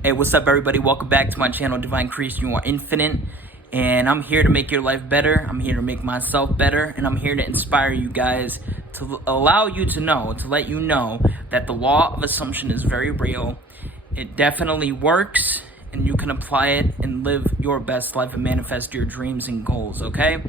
Hey, what's up, everybody? Welcome back to my channel, Divine Creation. You are infinite, and I'm here to make your life better. I'm here to make myself better, and I'm here to inspire you guys, to allow you to know, to let you know that the law of assumption is very real. It definitely works, and you can apply it and live your best life and manifest your dreams and goals, okay?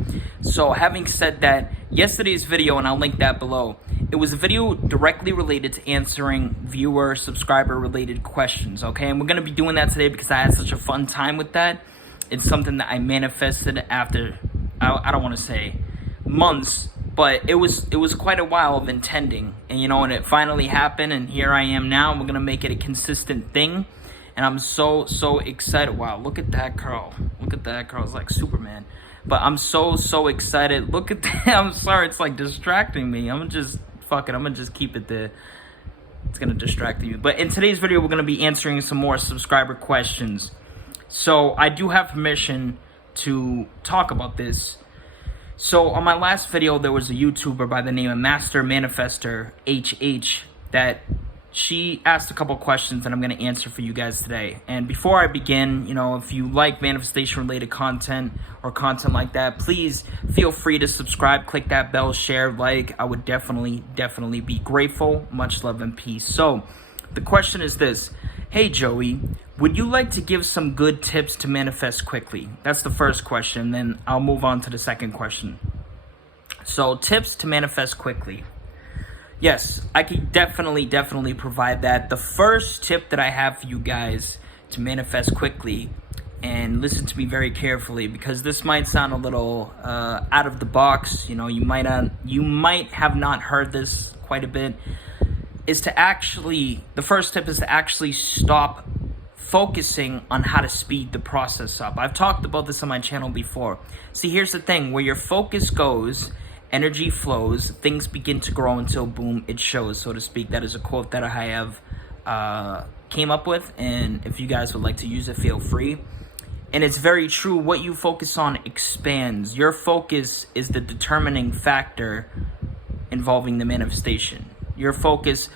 So having said that, yesterday's video, and I'll link that below, it was a video directly related to answering viewer, subscriber related questions, okay? And we're going to be doing that today because I had such a fun time with that. It's something that I manifested after, I don't want to say months, but it was quite a while of intending. And and it finally happened, and here I am now. We're going to make it a consistent thing. And I'm so excited. Wow, look at that curl. Look at that curl. It's like Superman. But I'm so excited. Look at that. I'm sorry, it's like distracting me. I'm just keep it there. It's gonna distract you. But in today's video, we're gonna be answering some more subscriber questions. So I do have permission to talk about this. So on my last video, there was a YouTuber by the name of Master Manifester HH that she asked a couple questions that I'm going to answer for you guys today. And before I begin, if you like manifestation related content or content like that, please feel free to subscribe, click that bell, share, like. I would definitely be grateful. Much love and peace. So the question is this: hey Joey, would you like to give some good tips to manifest quickly? That's the first question. Then I'll move on to the second question. So tips to manifest quickly. Yes, I can definitely provide that. The first tip that I have for you guys to manifest quickly, and listen to me very carefully because this might sound a little out of the box. You might have not heard this quite a bit. The first tip is to actually stop focusing on how to speed the process up. I've talked about this on my channel before. See, here's the thing: where your focus goes, energy flows, things begin to grow until boom, it shows, so to speak. That is a quote that I have came up with, and if you guys would like to use it, feel free. And it's very true. What you focus on expands. Your focus is the determining factor involving the manifestation. Your focus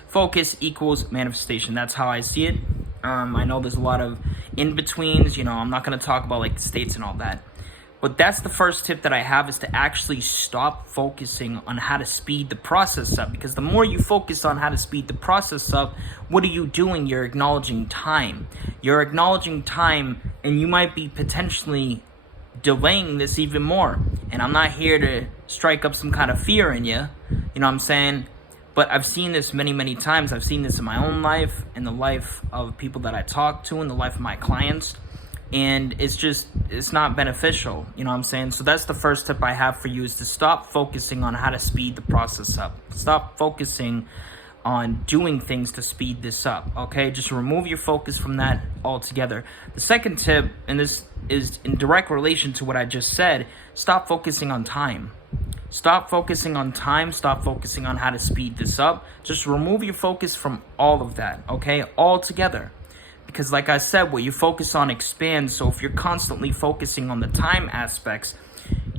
equals manifestation. That's how I see it. I know there's a lot of in-betweens. I'm not going to talk about like the states and all that. But that's the first tip that I have, is to actually stop focusing on how to speed the process up. Because the more you focus on how to speed the process up, what are you doing? You're acknowledging time. You're acknowledging time, and you might be potentially delaying this even more. And I'm not here to strike up some kind of fear in you. You know what I'm saying? But I've seen this many times. I've seen this in my own life, in the life of people that I talk to, in the life of my clients. And it's not beneficial, you know what I'm saying? So that's the first tip I have for you, is to stop focusing on how to speed the process up. Stop focusing on doing things to speed this up, okay? Just remove your focus from that altogether. The second tip, and this is in direct relation to what I just said, stop focusing on time. Stop focusing on time. Stop focusing on how to speed this up. Just remove your focus from all of that, okay? Altogether. Because like I said, what you focus on expands. So if you're constantly focusing on the time aspects,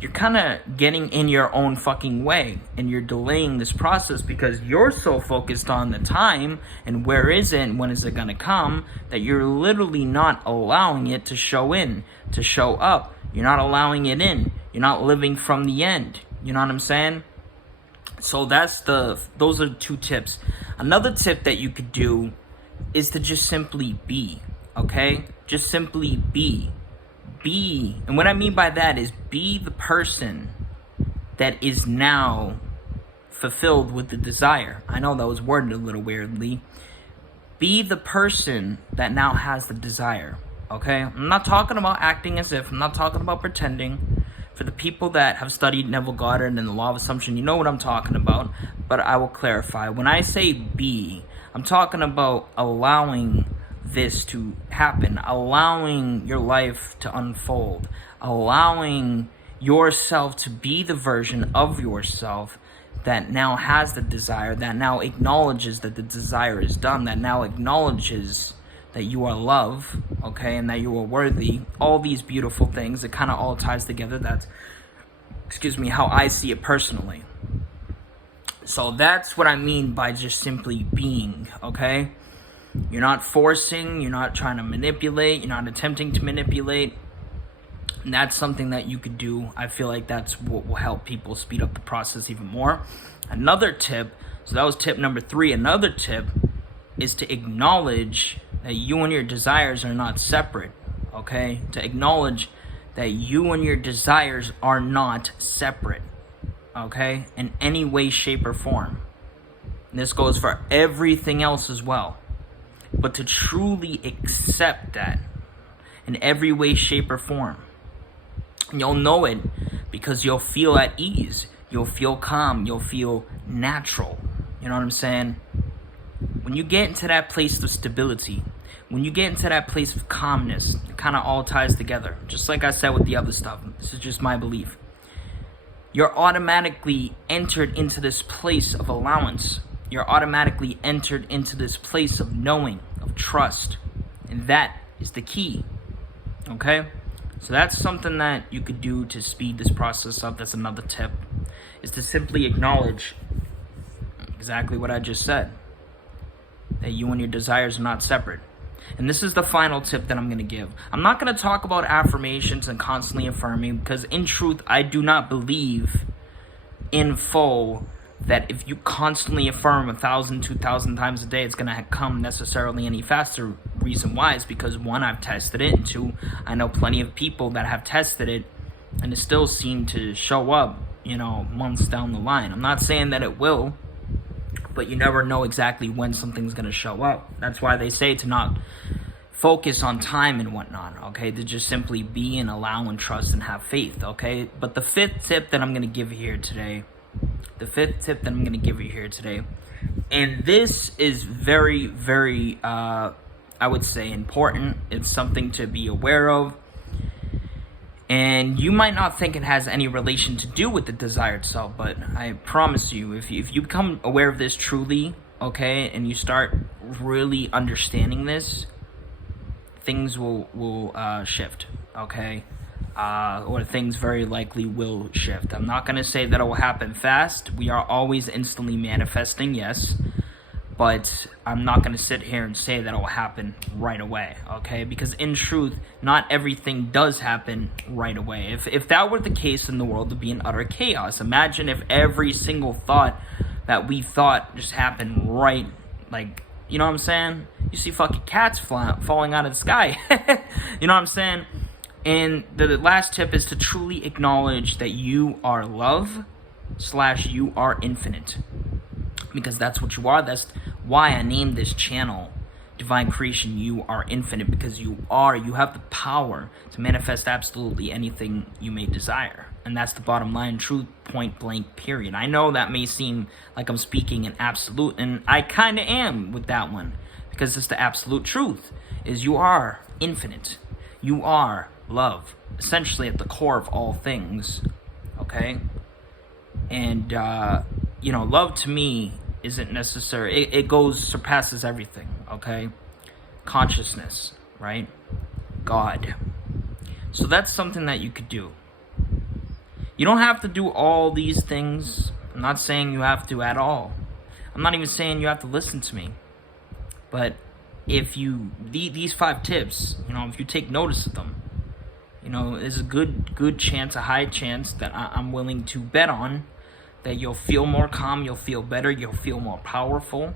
you're kind of getting in your own fucking way, and you're delaying this process because you're so focused on the time and where is it and when is it going to come, that you're literally not allowing it to show up. You're not allowing it in. You're not living from the end. You know what I'm saying? So those are two tips. Another tip that you could do is to just simply be, okay? Just simply be. Be. And what I mean by that is be the person that is now fulfilled with the desire. I know that was worded a little weirdly. Be the person that now has the desire, okay? I'm not talking about acting as if. I'm not talking about pretending. For the people that have studied Neville Goddard and the Law of Assumption, you know what I'm talking about. But I will clarify. When I say be, I'm talking about allowing this to happen, allowing your life to unfold, allowing yourself to be the version of yourself that now has the desire, that now acknowledges that the desire is done, that now acknowledges that you are love, okay, and that you are worthy. All these beautiful things, it kind of all ties together. That's, how I see it personally. So that's what I mean by just simply being, okay? You're not forcing, you're not trying to manipulate, you're not attempting to manipulate. And that's something that you could do. I feel like that's what will help people speed up the process even more. Another tip, so that was tip number 3. Another tip is to acknowledge that you and your desires are not separate, okay? To acknowledge that you and your desires are not separate, okay? In any way, shape, or form. And this goes for everything else as well. But to truly accept that in every way, shape, or form. You'll know it because you'll feel at ease. You'll feel calm. You'll feel natural. You know what I'm saying? When you get into that place of stability, when you get into that place of calmness, it kind of all ties together. Just like I said with the other stuff. This is just my belief. You're automatically entered into this place of allowance. You're automatically entered into this place of knowing, of trust. And that is the key. Okay? So that's something that you could do to speed this process up. That's another tip, is to simply acknowledge exactly what I just said, that you and your desires are not separate. And this is the final tip that I'm going to give. I'm not going to talk about affirmations and constantly affirming, because in truth, I do not believe in full that if you constantly affirm 1,000, 2,000 times a day, it's going to come necessarily any faster. Reason why is because, 1, I've tested it, and 2, I know plenty of people that have tested it and it still seem to show up, months down the line. I'm not saying that it will, but you never know exactly when something's going to show up. That's why they say to not focus on time and whatnot, okay? To just simply be and allow and trust and have faith, okay? But the 5th tip that I'm going to give you here today, and this is very, very, I would say, important. It's something to be aware of. And you might not think it has any relation to do with the desired self, but I promise you, if you become aware of this truly, okay, and you start really understanding this, things will shift, okay? Or things very likely will shift. I'm not going to say that it will happen fast. We are always instantly manifesting, yes. But I'm not going to sit here and say that it will happen right away, okay? Because in truth, not everything does happen right away. If that were the case, in the world would be in utter chaos. Imagine if every single thought that we thought just happened right, like, you know what I'm saying? You see fucking cats falling out of the sky. You know what I'm saying? And the last tip is to truly acknowledge that you are love / you are infinite. Because that's what you are. That's why I named this channel Divine Creation. You are infinite, because you have the power to manifest absolutely anything you may desire. And that's the bottom line, truth, point blank, period. I know that may seem like I'm speaking in absolute, and I kind of am with that one, because it's the absolute truth, is you are infinite. You are love, essentially at the core of all things, okay? And, love to me isn't necessary. It surpasses everything, okay? Consciousness, right? God. So that's something that you could do. You don't have to do all these things. I'm not saying you have to at all. I'm not even saying you have to listen to me. But if these 5 tips, if you take notice of them, there's a good chance, a high chance that I'm willing to bet on that you'll feel more calm, you'll feel better, you'll feel more powerful,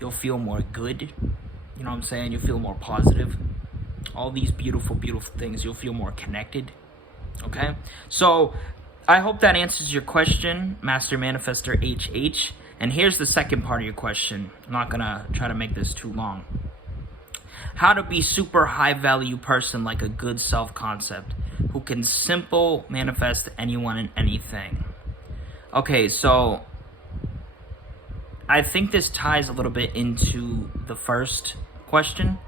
you'll feel more good, you know what I'm saying? You'll feel more positive. All these beautiful, beautiful things. You'll feel more connected, okay? So I hope that answers your question, Master Manifester HH. And here's the second part of your question. I'm not gonna try to make this too long. How to be super high value person like a good self concept who can simple manifest anyone and anything. Okay, so I think this ties a little bit into the first question.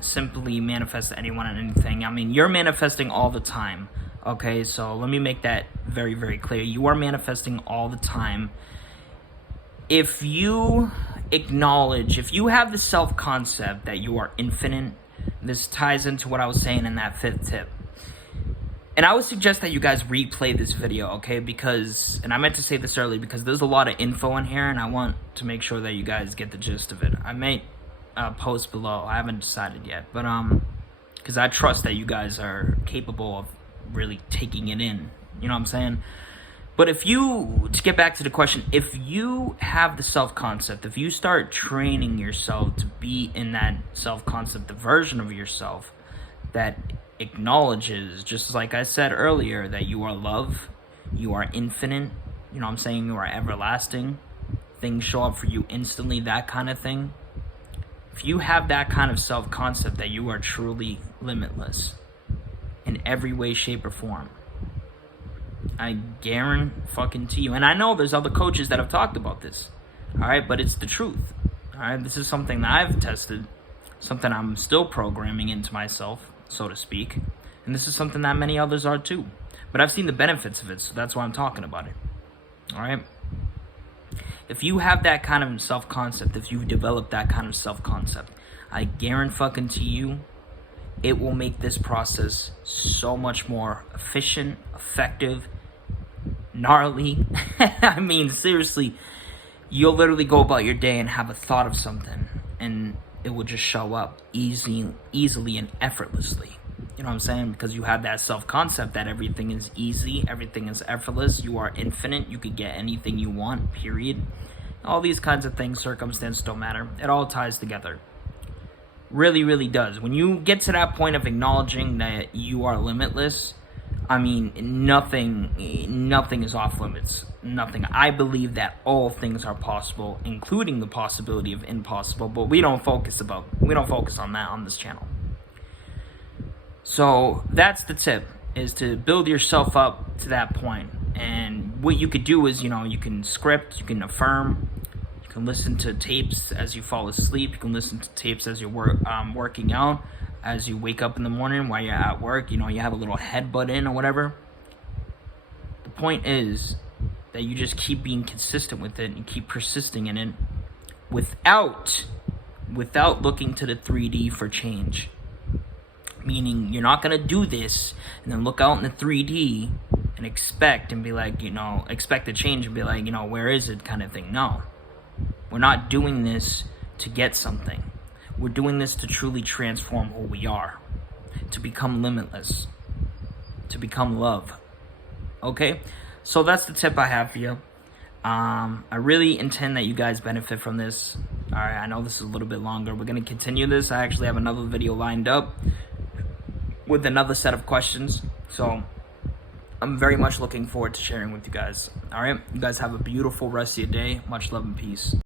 Simply manifest anyone and anything. I mean, you're manifesting all the time. Okay, so let me make that very, very clear. You are manifesting all the time. If you acknowledge, if you have the self-concept that you are infinite, this ties into what I was saying in that 5th tip. And I would suggest that you guys replay this video, okay? Because, and I meant to say this earlier, because there's a lot of info in here, and I want to make sure that you guys get the gist of it. I might post below. I haven't decided yet, but because I trust that you guys are capable of really taking it in. You know what I'm saying? But to get back to the question, if you have the self-concept, if you start training yourself to be in that self-concept, the version of yourself that acknowledges, just like I said earlier, that you are love, you are infinite, you know what I'm saying, you are everlasting, things show up for you instantly, that kind of thing. If you have that kind of self-concept that you are truly limitless in every way, shape, or form, I guarantee you, and I know there's other coaches that have talked about this, all right, but it's the truth, all right? This is something that I've tested, something I'm still programming into myself, so to speak, and this is something that many others are too. But I've seen the benefits of it, so that's why I'm talking about it, all right? If you have that kind of self-concept, if you've developed that kind of self-concept, I guarantee you, it will make this process so much more efficient, effective, gnarly. I mean, seriously, you'll literally go about your day and have a thought of something, and it will just show up easily and effortlessly. You know what I'm saying? Because you have that self-concept that everything is easy, everything is effortless, you are infinite, you could get anything you want, period. All these kinds of things, circumstance don't matter. It all ties together. Really, really does. When you get to that point of acknowledging that you are limitless, I mean, nothing is off limits. Nothing. I believe that all things are possible, including the possibility of impossible, but we don't focus on that on this channel. So that's the tip, is to build yourself up to that point. And what you could do is, you can script, you can affirm, you can listen to tapes as you fall asleep, you can listen to tapes as you're working out, as you wake up in the morning while you're at work, you have a little headbutt in or whatever. The point is that you just keep being consistent with it and keep persisting in it without looking to the 3D for change. Meaning, you're not going to do this and then look out in the 3D and expect a change and be like, where is it kind of thing. No. We're not doing this to get something. We're doing this to truly transform who we are, to become limitless, to become love. Okay? So that's the tip I have for you. I really intend that you guys benefit from this. All right, I know this is a little bit longer. We're going to continue this. I actually have another video lined up with another set of questions. So I'm very much looking forward to sharing with you guys. All right? You guys have a beautiful rest of your day. Much love and peace.